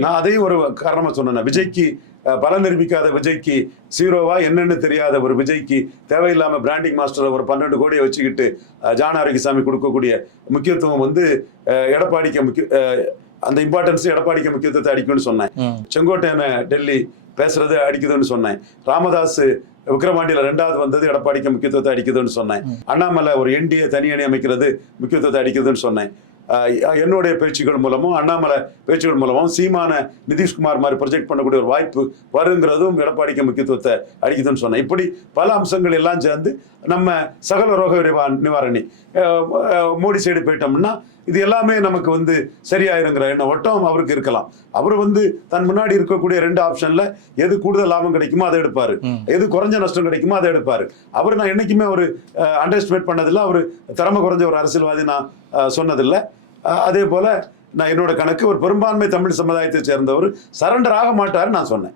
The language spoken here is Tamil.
நான் அதையும் ஒரு காரணமா சொன்னேன். விஜய்க்கு பலம் நிரூபிக்காத விஜய்க்கு, ஜீரோவா என்னன்னு தெரியாத ஒரு விஜய்க்கு தேவையில்லாம பிராண்டிங் மாஸ்டர் ஒரு 12 கோடியை வச்சுக்கிட்டு ஜான் ஆரோக்கியசாமி கொடுக்கக்கூடிய முக்கியத்துவம் வந்து எடப்பாடிக்கு அந்த இம்பார்ட்டன்ஸ் எடப்பாடிக்கு முக்கியத்துவத்தை அடிக்கும்னு சொன்னேன். செங்கோட்டையனை டெல்லி பேசுறது அடிக்குதுன்னு சொன்னேன். ராமதாஸ் விக்ரவாண்டியில 2வது வந்தது எடப்பாடிக்கு முக்கியத்துவத்தை அடிக்குதுன்னு சொன்னேன். அண்ணாமலை ஒரு என்டிஏ தனி அணி அமைக்கிறது முக்கியத்துவத்தை அடிக்குதுன்னு சொன்னேன். என்னுடைய பேச்சுகள் மூலமும் அண்ணாமலை பேச்சுகள் மூலமும் சீமான நிதிஷ்குமார் மாதிரி ப்ரொஜெக்ட் பண்ணக்கூடிய ஒரு வாய்ப்பு வருங்கிறதும் எடப்பாடிக்கு முக்கியத்துவத்தை அடிக்குதுன்னு சொன்னேன். இப்படி பல அம்சங்கள் எல்லாம் சேர்ந்து நம்ம சகல ரோக நிவாரணி மோடி சைடு போயிட்டோம்னா இது எல்லாமே நமக்கு வந்து சரியாயிருங்கிற என்ன ஒட்டம் அவருக்கு இருக்கலாம். அவர் வந்து தன் முன்னாடி இருக்கக்கூடிய 2 ஆப்ஷன்ல எது கூடுதல் லாபம் கிடைக்குமோ அதை எடுப்பாரு, எது குறைஞ்ச நஷ்டம் கிடைக்குமோ அதை எடுப்பாரு. அவர் நான் என்னைக்குமே ஒரு அண்டர் எஸ்டிமேட் பண்ணதில்லை. அவர் திறமை குறைஞ்ச ஒரு அரசியல்வாதி நான் சொன்னதில்லை. அதே போல நான் என்னோட கணக்கு ஒரு பெரும்பான்மை தமிழ் சமுதாயத்தை சேர்ந்தவர் சரண்டர் ஆக மாட்டாருன்னு நான் சொன்னேன்.